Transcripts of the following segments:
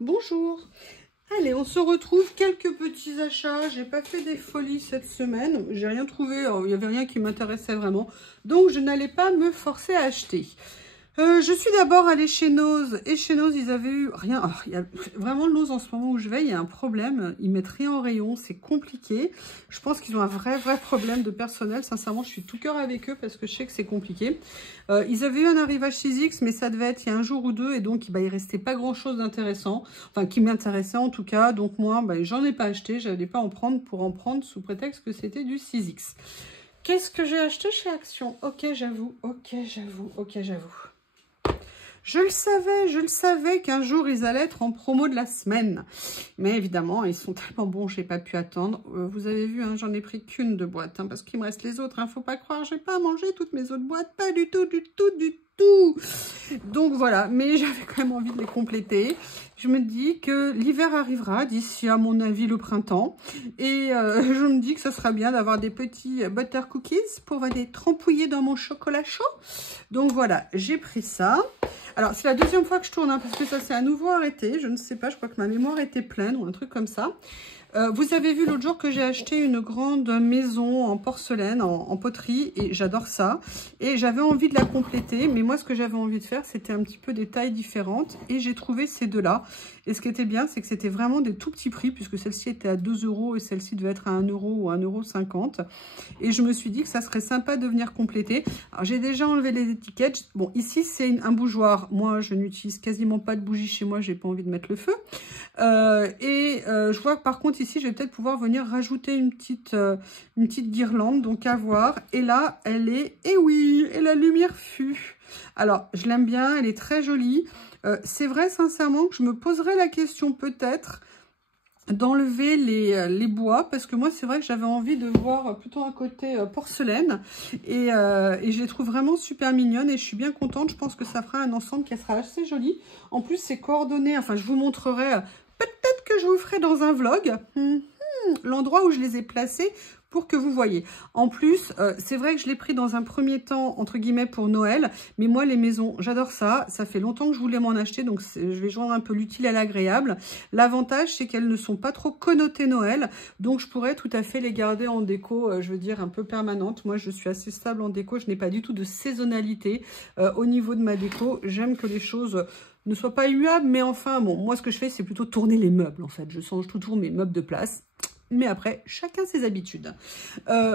Bonjour. Allez, on se retrouve, quelques petits achats. J'ai pas fait des folies cette semaine. J'ai rien trouvé, il n'y avait rien qui m'intéressait vraiment. Donc, je n'allais pas me forcer à acheter. Je suis d'abord allée chez Nose. Et chez Nose, ils avaient eu rien. Oh, il y a vraiment le Nose en ce moment où je vais, il y a un problème. Ils mettent rien en rayon, c'est compliqué. Je pense qu'ils ont un vrai problème de personnel. Sincèrement, je suis tout cœur avec eux parce que je sais que c'est compliqué. Ils avaient eu un arrivage 6X, mais ça devait être il y a un jour ou deux. Et donc, il restait pas grand-chose d'intéressant. Enfin, qui m'intéressait en tout cas. Donc, moi, j'en ai pas acheté. Je n'allais pas en prendre pour en prendre sous prétexte que c'était du 6X. Qu'est-ce que j'ai acheté chez Action? Ok, j'avoue. Je le savais qu'un jour, ils allaient être en promo de la semaine. Mais évidemment, ils sont tellement bons, j'ai pas pu attendre. Vous avez vu, hein, j'en ai pris qu'une de boîte, hein, parce qu'il me reste les autres. Faut pas croire, j'ai pas mangé toutes mes autres boîtes, pas du tout. Donc voilà, mais j'avais quand même envie de les compléter. Je me dis que l'hiver arrivera, d'ici à mon avis le printemps. Et je me dis que ça sera bien d'avoir des petits butter cookies pour aller trempouiller dans mon chocolat chaud. Donc voilà, j'ai pris ça. Alors, c'est la deuxième fois que je tourne, hein, parce que ça s'est à nouveau arrêté. Je ne sais pas, je crois que ma mémoire était pleine ou un truc comme ça. Vous avez vu l'autre jour que j'ai acheté une grande maison en porcelaine, en poterie, et j'adore ça. Et j'avais envie de la compléter, mais moi, ce que j'avais envie de faire, c'était un petit peu des tailles différentes. Et j'ai trouvé ces deux-là. Et ce qui était bien, c'est que c'était vraiment des tout petits prix, puisque celle-ci était à 2 € et celle-ci devait être à 1 € ou 1,50 €. Et je me suis dit que ça serait sympa de venir compléter. Alors, j'ai déjà enlevé les étiquettes. Bon, ici, c'est un bougeoir. Moi, je n'utilise quasiment pas de bougie chez moi. J'ai pas envie de mettre le feu. Je vois que par contre, ici, je vais peut-être pouvoir venir rajouter une petite guirlande. Donc, à voir. Et là, elle est... Eh oui, et la lumière fut. Alors, je l'aime bien. Elle est très jolie. C'est vrai, sincèrement, que je me poserais la question peut-être d'enlever les bois, parce que moi c'est vrai que j'avais envie de voir plutôt un côté porcelaine et je les trouve vraiment super mignonnes et je suis bien contente. Je pense que ça fera un ensemble qui sera assez joli. En plus c'est coordonné, enfin je vous montrerai, peut-être que je vous ferai dans un vlog l'endroit où je les ai placés pour que vous voyez. En plus, c'est vrai que je l'ai pris dans un premier temps, entre guillemets, pour Noël. Mais moi, les maisons, j'adore ça. Ça fait longtemps que je voulais m'en acheter, donc je vais joindre un peu l'utile à l'agréable. L'avantage, c'est qu'elles ne sont pas trop connotées Noël. Donc, je pourrais tout à fait les garder en déco, je veux dire, un peu permanente. Moi, je suis assez stable en déco. Je n'ai pas du tout de saisonnalité au niveau de ma déco. J'aime que les choses ne soient pas immuables. Mais enfin, bon, moi, ce que je fais, c'est plutôt tourner les meubles, en fait. Je change toujours mes meubles de place. Mais après, chacun ses habitudes.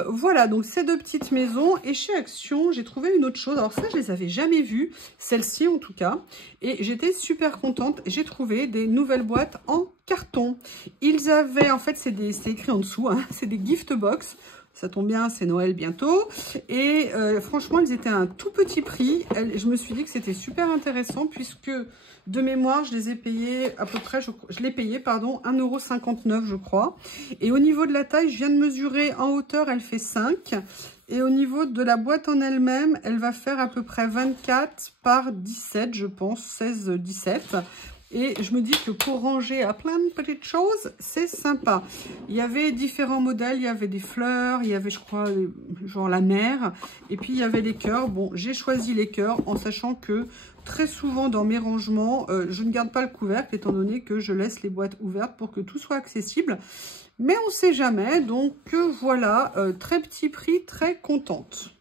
Voilà, donc ces deux petites maisons. Et chez Action, j'ai trouvé une autre chose. Alors ça, je les avais jamais vues. Celle-ci, en tout cas. Et j'étais super contente. J'ai trouvé des nouvelles boîtes en carton. Ils avaient, en fait, c'est écrit en dessous, hein, c'est des gift box. Ça tombe bien, c'est Noël bientôt. Et franchement, ils étaient à un tout petit prix. Je me suis dit que c'était super intéressant puisque de mémoire, je les ai payés à peu près, je l'ai payé, pardon, 1,59 € je crois. Et au niveau de la taille, je viens de mesurer en hauteur, elle fait 5. Et au niveau de la boîte en elle-même, elle va faire à peu près 24 par 17, je pense, 16-17. Et je me dis que pour ranger à plein de petites choses, c'est sympa. Il y avait différents modèles, il y avait des fleurs, il y avait, je crois, genre la mer. Et puis, il y avait les cœurs. Bon, j'ai choisi les cœurs en sachant que très souvent dans mes rangements, je ne garde pas le couvercle étant donné que je laisse les boîtes ouvertes pour que tout soit accessible. Mais on ne sait jamais, donc voilà, très petit prix, très contente.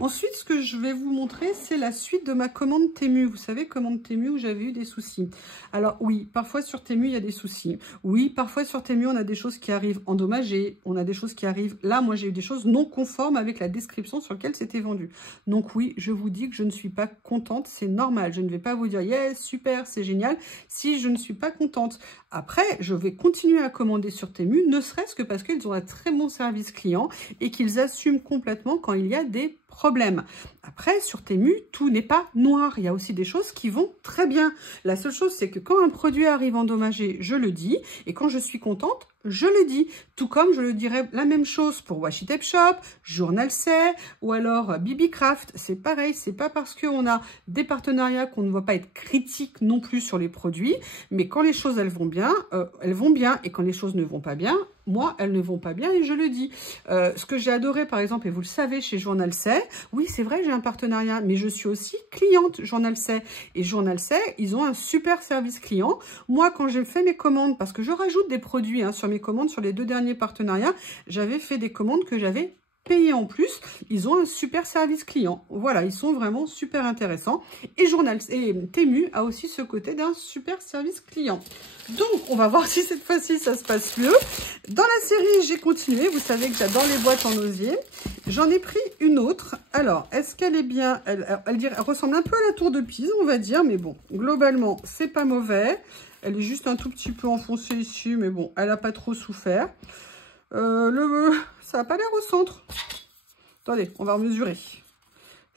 Ensuite, ce que je vais vous montrer, c'est la suite de ma commande Temu. Vous savez, commande Temu où j'avais eu des soucis. Alors oui, parfois sur Temu, il y a des soucis. Oui, parfois sur Temu, on a des choses qui arrivent endommagées. On a des choses qui arrivent... Là, moi, j'ai eu des choses non conformes avec la description sur laquelle c'était vendu. Donc oui, je vous dis que je ne suis pas contente. C'est normal. Je ne vais pas vous dire « Yes, super, c'est génial » si je ne suis pas contente. Après, je vais continuer à commander sur Temu, ne serait-ce que parce qu'ils ont un très bon service client et qu'ils assument complètement quand il y a des problème. Après, sur Temu, tout n'est pas noir. Il y a aussi des choses qui vont très bien. La seule chose, c'est que quand un produit arrive endommagé, je le dis. Et quand je suis contente, je le dis. Tout comme je le dirais la même chose pour Washi Tape Shop, Journal C'est ou alors Bibi Craft. C'est pareil, c'est pas parce qu'on a des partenariats qu'on ne va pas être critique non plus sur les produits. Mais quand les choses, elles vont bien. Et quand les choses ne vont pas bien, moi, elles ne vont pas bien et je le dis. Ce que j'ai adoré, par exemple, et vous le savez, chez Journal C, oui, c'est vrai, j'ai un partenariat, mais je suis aussi cliente Journal C. Et Journal C, ils ont un super service client. Moi, quand j'ai fait mes commandes, parce que je rajoute des produits sur mes commandes, sur les 2 derniers partenariats, j'avais fait des commandes que j'avais payées en plus. Ils ont un super service client. Voilà, ils sont vraiment super intéressants. Et Temu a aussi ce côté d'un super service client. Donc, on va voir si cette fois-ci, ça se passe mieux. Dans la série, j'ai continué. Vous savez que j'adore les boîtes en osier. J'en ai pris une autre. Alors, est-ce qu'elle est bien? Elle ressemble un peu à la tour de Pise, on va dire. Mais bon, globalement, c'est pas mauvais. Elle est juste un tout petit peu enfoncée ici. Mais bon, elle n'a pas trop souffert. Ça n'a pas l'air au centre. Attendez, on va mesurer.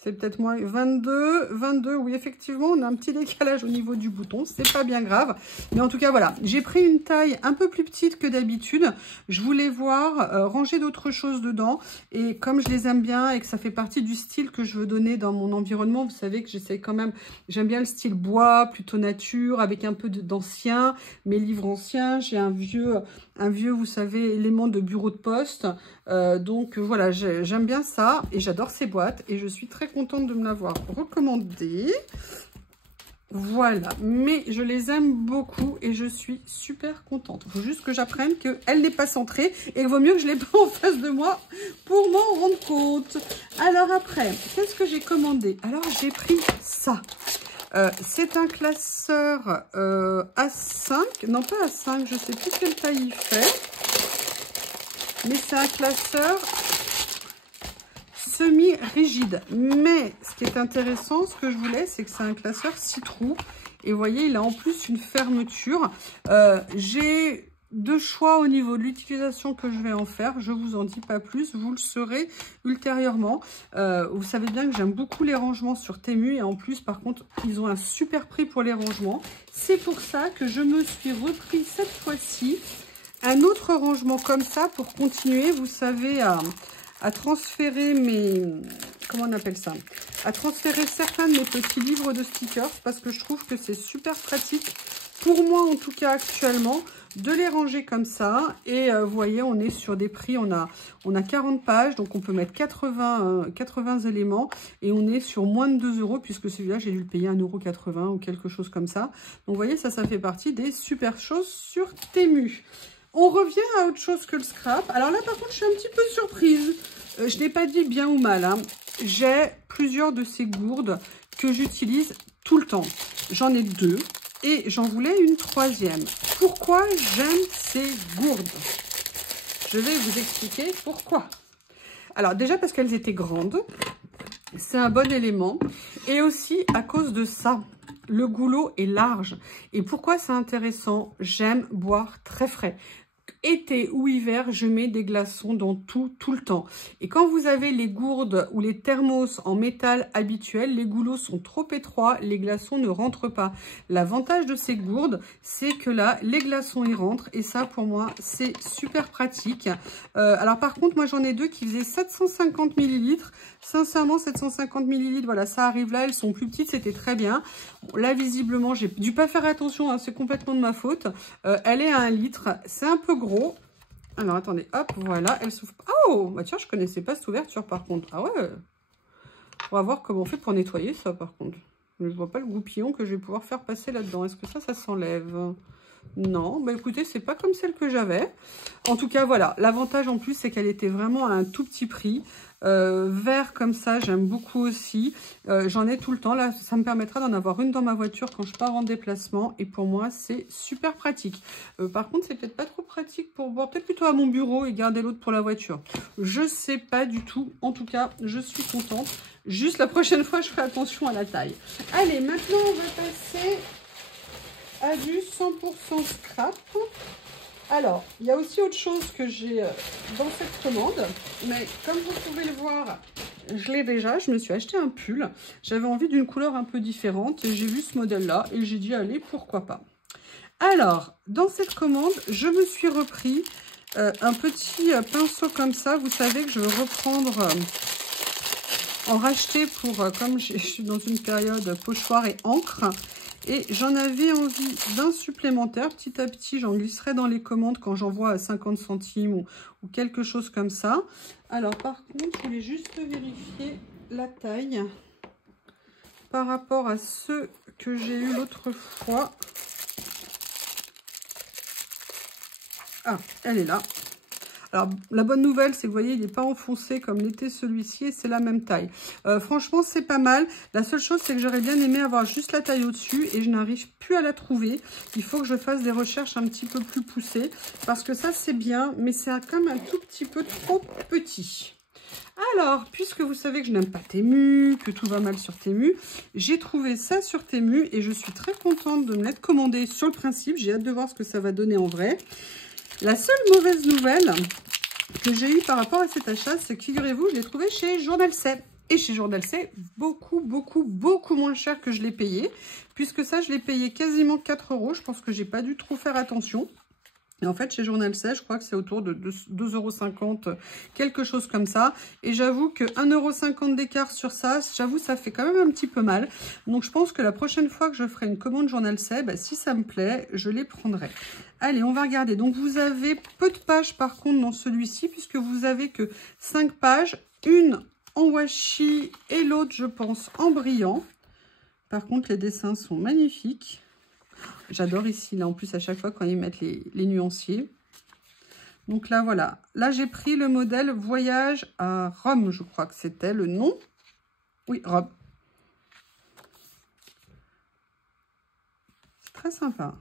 C'est peut-être moins 22, oui, effectivement, on a un petit décalage au niveau du bouton. C'est pas bien grave. Mais en tout cas, voilà. J'ai pris une taille un peu plus petite que d'habitude. Je voulais voir ranger d'autres choses dedans. Et comme je les aime bien et que ça fait partie du style que je veux donner dans mon environnement, vous savez que j'essaie quand même, j'aime bien le style bois, plutôt nature, avec un peu d'ancien, mes livres anciens. J'ai un vieux, vous savez, élément de bureau de poste. Donc voilà, j'aime bien ça et j'adore ces boîtes et je suis très contente de me l'avoir recommandé. Voilà, mais je les aime beaucoup et je suis super contente. Il faut juste que j'apprenne qu'elle n'est pas centrée et il vaut mieux que je ne l'ai pas en face de moi pour m'en rendre compte. Alors après, qu'est-ce que j'ai commandé? Alors j'ai pris ça. C'est un classeur A5, non pas A5, je ne sais plus quelle taille il fait. Mais c'est un classeur semi-rigide. Mais ce qui est intéressant, ce que je voulais, c'est que c'est un classeur 6 trous. Et vous voyez, il a en plus une fermeture. J'ai 2 choix au niveau de l'utilisation que je vais en faire. Je ne vous en dis pas plus, vous le saurez ultérieurement. Vous savez bien que j'aime beaucoup les rangements sur Temu. Et en plus, par contre, ils ont un super prix pour les rangements. C'est pour ça que je me suis repris cette fois-ci un autre rangement comme ça pour continuer, vous savez, à transférer mes... Comment on appelle ça? À transférer certains de mes petits livres de stickers parce que je trouve que c'est super pratique, pour moi en tout cas actuellement, de les ranger comme ça. Et vous voyez, on est sur des prix, on a 40 pages, donc on peut mettre 80 éléments et on est sur moins de 2 € puisque celui-là, j'ai dû le payer 1,80 € ou quelque chose comme ça. Donc vous voyez, ça fait partie des super choses sur Temu. On revient à autre chose que le scrap. Alors là, par contre, je suis un petit peu surprise. Je n'ai pas dit bien ou mal. Hein. J'ai plusieurs de ces gourdes que j'utilise tout le temps. J'en ai 2 et j'en voulais une 3e. Pourquoi j'aime ces gourdes? Je vais vous expliquer pourquoi. Alors déjà parce qu'elles étaient grandes. C'est un bon élément. Et aussi à cause de ça. Le goulot est large. Et pourquoi c'est intéressant? J'aime boire très frais. Été ou hiver, je mets des glaçons dans tout le temps. Et quand vous avez les gourdes ou les thermos en métal habituels, les goulots sont trop étroits, les glaçons ne rentrent pas. L'avantage de ces gourdes, c'est que là, les glaçons y rentrent. Et ça, pour moi, c'est super pratique. Alors par contre, moi j'en ai 2 qui faisaient 750 ml. Sincèrement, 750 ml, voilà, ça arrive là. Elles sont plus petites, c'était très bien. Bon, là, visiblement, j'ai dû pas faire attention, hein, c'est complètement de ma faute. Elle est à 1 litre. C'est un peu gros. Alors, attendez, hop, voilà, elle s'ouvre. Oh, bah tiens, je connaissais pas cette ouverture, par contre. Ah ouais. On va voir comment on fait pour nettoyer ça, par contre. Je ne vois pas le goupillon que je vais pouvoir faire passer là-dedans. Est-ce que ça s'enlève? Non, bah écoutez, c'est pas comme celle que j'avais. En tout cas, voilà. L'avantage en plus, c'est qu'elle était vraiment à un tout petit prix. Vert comme ça, j'aime beaucoup aussi. J'en ai tout le temps. Là, ça me permettra d'en avoir une dans ma voiture quand je pars en déplacement. Et pour moi, c'est super pratique. Par contre, c'est peut-être pas trop pratique pour boire. Peut-être plutôt à mon bureau et garder l'autre pour la voiture. Je sais pas du tout. En tout cas, je suis contente. Juste la prochaine fois, je ferai attention à la taille. Allez, maintenant, on va passer à du 100% scrap. Alors, il y a aussi autre chose que j'ai dans cette commande, mais comme vous pouvez le voir, je l'ai déjà, je me suis acheté un pull. J'avais envie d'une couleur un peu différente et j'ai vu ce modèle-là et j'ai dit, allez, pourquoi pas. Alors, dans cette commande, je me suis repris un petit pinceau comme ça. Vous savez que je veux reprendre, en racheter pour, comme je suis dans une période pochoir et encre. Et j'en avais envie d'un supplémentaire. Petit à petit, j'en glisserai dans les commandes quand j'envoie à 50 centimes ou quelque chose comme ça. Alors, par contre, je voulais juste vérifier la taille par rapport à ceux que j'ai eu l'autre fois. Ah, elle est là. Alors, la bonne nouvelle, c'est que vous voyez, il n'est pas enfoncé comme l'était celui-ci et c'est la même taille. Franchement, c'est pas mal. La seule chose, c'est que j'aurais bien aimé avoir juste la taille au-dessus et je n'arrive plus à la trouver. Il faut que je fasse des recherches un petit peu plus poussées parce que ça, c'est bien, mais c'est quand même un tout petit peu trop petit. Alors, puisque vous savez que je n'aime pas Temu, que tout va mal sur Temu, j'ai trouvé ça sur Temu et je suis très contente de me l'être commandé sur le principe. J'ai hâte de voir ce que ça va donner en vrai. La seule mauvaise nouvelle que j'ai eue par rapport à cet achat, c'est que figurez-vous, je l'ai trouvé chez Journal C. Et chez Journal C, beaucoup moins cher que je l'ai payé. Puisque ça, je l'ai payé quasiment 4 €. Je pense que j'ai pas dû trop faire attention. Et en fait, chez Journal C, je crois que c'est autour de 2,50 €, quelque chose comme ça. Et j'avoue que 1,50 € d'écart sur ça, j'avoue, ça fait quand même un petit peu mal. Donc, je pense que la prochaine fois que je ferai une commande Journal C, bah, si ça me plaît, je les prendrai. Allez, on va regarder. Donc, vous avez peu de pages, par contre, dans celui-ci, puisque vous avez que 5 pages. Une en washi et l'autre, je pense, en brillant. Par contre, les dessins sont magnifiques. J'adore ici, là, en plus, à chaque fois, quand ils mettent les nuanciers. Donc là, voilà. Là, j'ai pris le modèle Voyage à Rome, je crois que c'était le nom. Oui, Rome. C'est très sympa.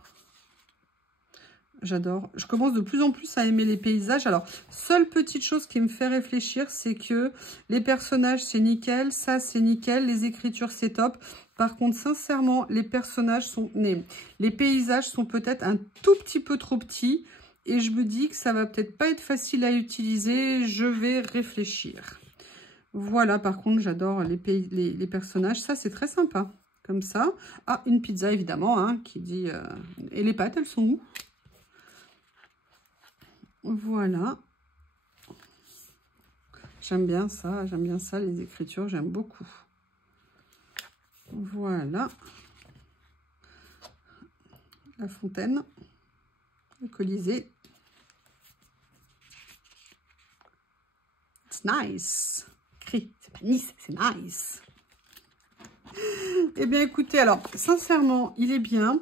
J'adore. Je commence de plus en plus à aimer les paysages. Alors, seule petite chose qui me fait réfléchir, c'est que les personnages, c'est nickel. Ça, c'est nickel. Les écritures, c'est top. Par contre, sincèrement, les personnages sont nés. Les paysages sont peut-être un tout petit peu trop petits. Et je me dis que ça va peut-être pas être facile à utiliser. Je vais réfléchir. Voilà, par contre, j'adore les personnages. Ça, c'est très sympa. Comme ça. Ah, une pizza, évidemment, hein, qui dit... Et les pâtes, elles sont où ? Voilà. J'aime bien ça, les écritures, j'aime beaucoup. Voilà. La fontaine, le Colisée. It's nice. C'est pas Nice, c'est nice. Eh bien, écoutez, alors, sincèrement, il est bien.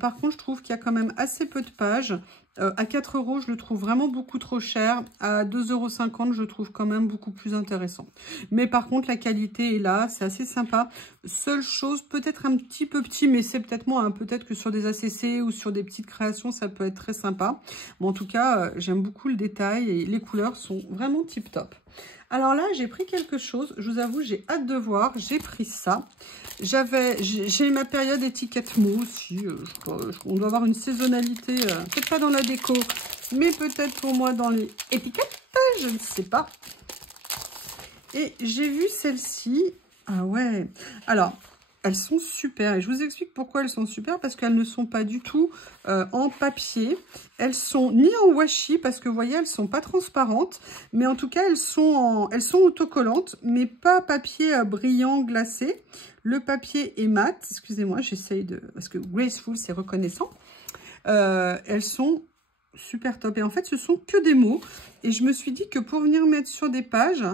Par contre, je trouve qu'il y a quand même assez peu de pages. À 4 €, je le trouve vraiment beaucoup trop cher. À 2,50 €, je le trouve quand même beaucoup plus intéressant. Mais par contre, la qualité est là. C'est assez sympa. Seule chose, peut-être un petit peu petit, mais c'est peut-être moi. Hein, peut-être que sur des ACC ou sur des petites créations, ça peut être très sympa. Mais en tout cas, j'aime beaucoup le détail et les couleurs sont vraiment tip top. Alors là, j'ai pris quelque chose. Je vous avoue, j'ai hâte de voir. J'ai pris ça. J'ai ma période étiquette mot aussi. On doit avoir une saisonnalité, peut-être pas dans la déco, mais peut-être pour moi dans les étiquettes. Je ne sais pas. Et j'ai vu celle-ci. Ah ouais. Alors, elles sont super. Et je vous explique pourquoi elles sont super. Parce qu'elles ne sont pas du tout en papier. Elles sont ni en washi. Parce que vous voyez, elles ne sont pas transparentes. Mais en tout cas, elles sont autocollantes. Mais pas papier brillant glacé. Le papier est mat. Excusez-moi, j'essaye de... Parce que Graceful, c'est reconnaissant. Elles sont super top. Et en fait, ce sont que des mots. Et je me suis dit que pour venir mettre sur des pages...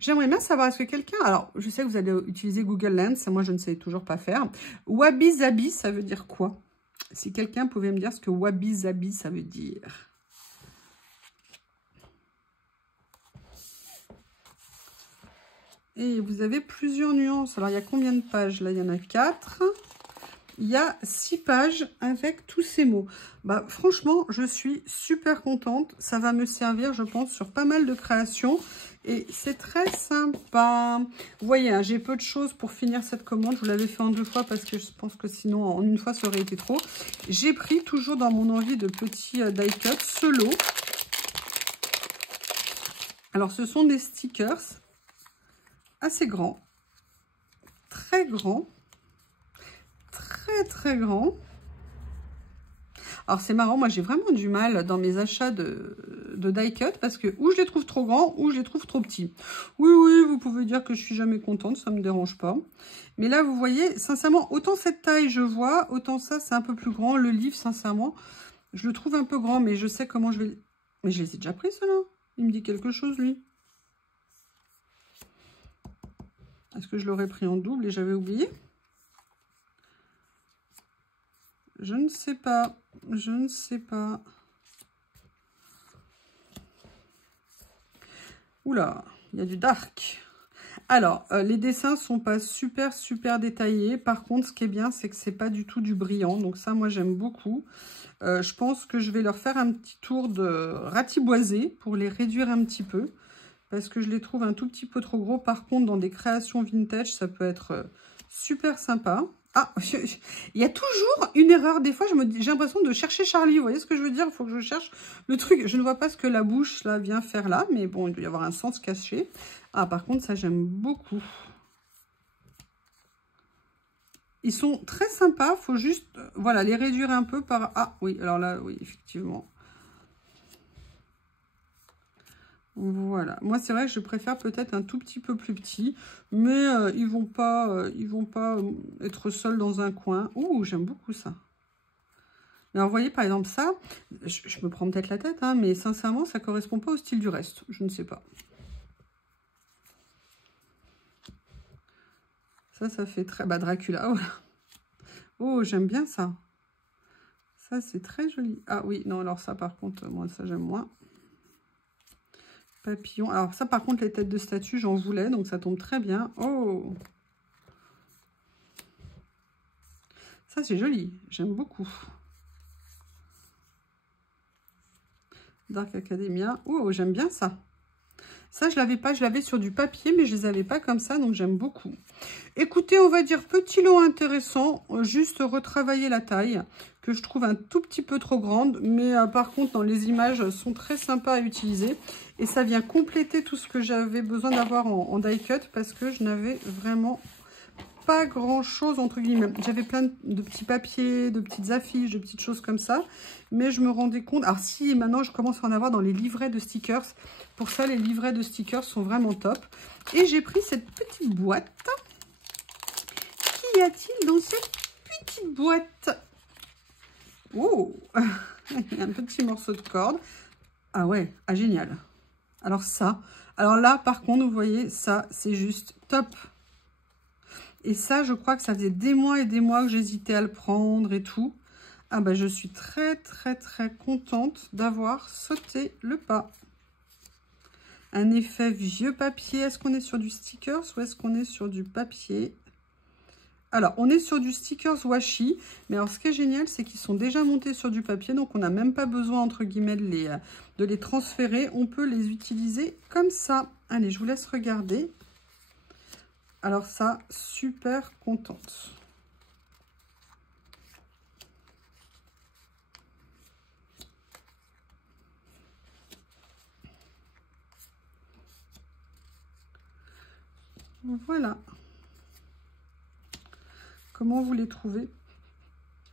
J'aimerais bien savoir, est-ce que quelqu'un... Alors, je sais que vous allez utiliser Google Lens, moi je ne sais toujours pas faire. Wabi Sabi, ça veut dire quoi? Si quelqu'un pouvait me dire ce que Wabi Sabi, ça veut dire. Et vous avez plusieurs nuances. Alors, il y a combien de pages? Là, il y en a 4. Il y a 6 pages avec tous ces mots. Bah, franchement, je suis super contente. Ça va me servir, je pense, sur pas mal de créations. Et c'est très sympa. Vous voyez, hein, j'ai peu de choses pour finir cette commande. Je vous l'avais fait en 2 fois parce que je pense que sinon, en une fois, ça aurait été trop. J'ai pris, toujours dans mon envie de petits die cut, ce lot. Alors, ce sont des stickers assez grands. Très grands. Très, très grands. Alors c'est marrant, moi j'ai vraiment du mal dans mes achats de die cut parce que ou je les trouve trop grands ou je les trouve trop petits. Oui, oui, vous pouvez dire que je suis jamais contente, ça me dérange pas. Mais là, vous voyez, sincèrement, autant cette taille je vois, autant ça c'est un peu plus grand. Le livre, sincèrement, je le trouve un peu grand, mais je sais comment je vais... Mais je les ai déjà pris, ceux-là. Il me dit quelque chose, lui. Est-ce que je l'aurais pris en double et j'avais oublié? Je ne sais pas. Je ne sais pas. Oula, il y a du dark. Alors, les dessins sont pas super détaillés. Par contre, ce qui est bien, c'est que c'est pas du tout du brillant. Donc ça, moi, j'aime beaucoup. Je pense que je vais leur faire un petit tour de ratiboisé pour les réduire un petit peu. Parce que je les trouve un tout petit peu trop gros. Par contre, dans des créations vintage, ça peut être super sympa. Ah, il y a toujours une erreur. Des fois, j'ai l'impression de chercher Charlie. Vous voyez ce que je veux dire? Il faut que je cherche le truc. Je ne vois pas ce que la bouche là vient faire là. Mais bon, il doit y avoir un sens caché. Ah, par contre, ça, j'aime beaucoup. Ils sont très sympas. Il faut juste voilà, les réduire un peu par... Ah, oui, alors là, oui, effectivement. Voilà, moi c'est vrai que je préfère peut-être un tout petit peu plus petit, mais ils vont pas être seuls dans un coin. Ouh, j'aime beaucoup ça. Alors vous voyez par exemple ça, je me prends peut-être la tête, hein, mais sincèrement ça correspond pas au style du reste, je ne sais pas. Ça fait très... Bah Dracula, voilà. Oh, j'aime bien ça. Ça c'est très joli. Ah oui, non alors ça par contre, moi ça j'aime moins. Papillon. Alors ça par contre les têtes de statue j'en voulais donc ça tombe très bien. Oh, ça c'est joli, j'aime beaucoup. Dark Academia. Oh, j'aime bien ça. Ça je l'avais pas, je l'avais sur du papier mais je les avais pas comme ça donc j'aime beaucoup. Écoutez, on va dire petit lot intéressant, juste retravailler la taille que je trouve un tout petit peu trop grande, mais par contre dans les images sont très sympas à utiliser et ça vient compléter tout ce que j'avais besoin d'avoir en die cut parce que je n'avais vraiment pas grand chose entre guillemets. J'avais plein de petits papiers, de petites affiches, de petites choses comme ça, mais je me rendais compte, alors si maintenant je commence à en avoir dans les livrets de stickers, pour ça les livrets de stickers sont vraiment top. Et j'ai pris cette petite boîte. Qu'y a-t-il dans cette petite boîte? Oh, un petit morceau de corde. Ah ouais, ah génial. Alors ça, alors là par contre vous voyez, ça c'est juste top. Et ça je crois que ça faisait des mois et des mois que j'hésitais à le prendre et tout. Ah bah je suis très contente d'avoir sauté le pas. Un effet vieux papier. Est-ce qu'on est sur du stickers ou est-ce qu'on est sur du papier? Alors, on est sur du stickers washi. Mais alors, ce qui est génial, c'est qu'ils sont déjà montés sur du papier. Donc, on n'a même pas besoin, entre guillemets, de les transférer. On peut les utiliser comme ça. Allez, je vous laisse regarder. Alors ça, super contente. Voilà. Comment vous les trouvez?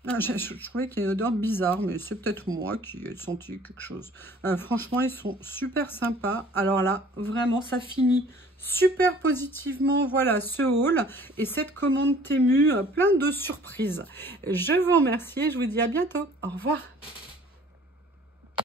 Ah, je trouvais qu'il y a une odeur bizarre, mais c'est peut-être moi qui ai senti quelque chose. Franchement, ils sont super sympas. Alors là, vraiment, ça finit super positivement, voilà, ce haul. Et cette commande Temu, plein de surprises. Je vous remercie et je vous dis à bientôt. Au revoir.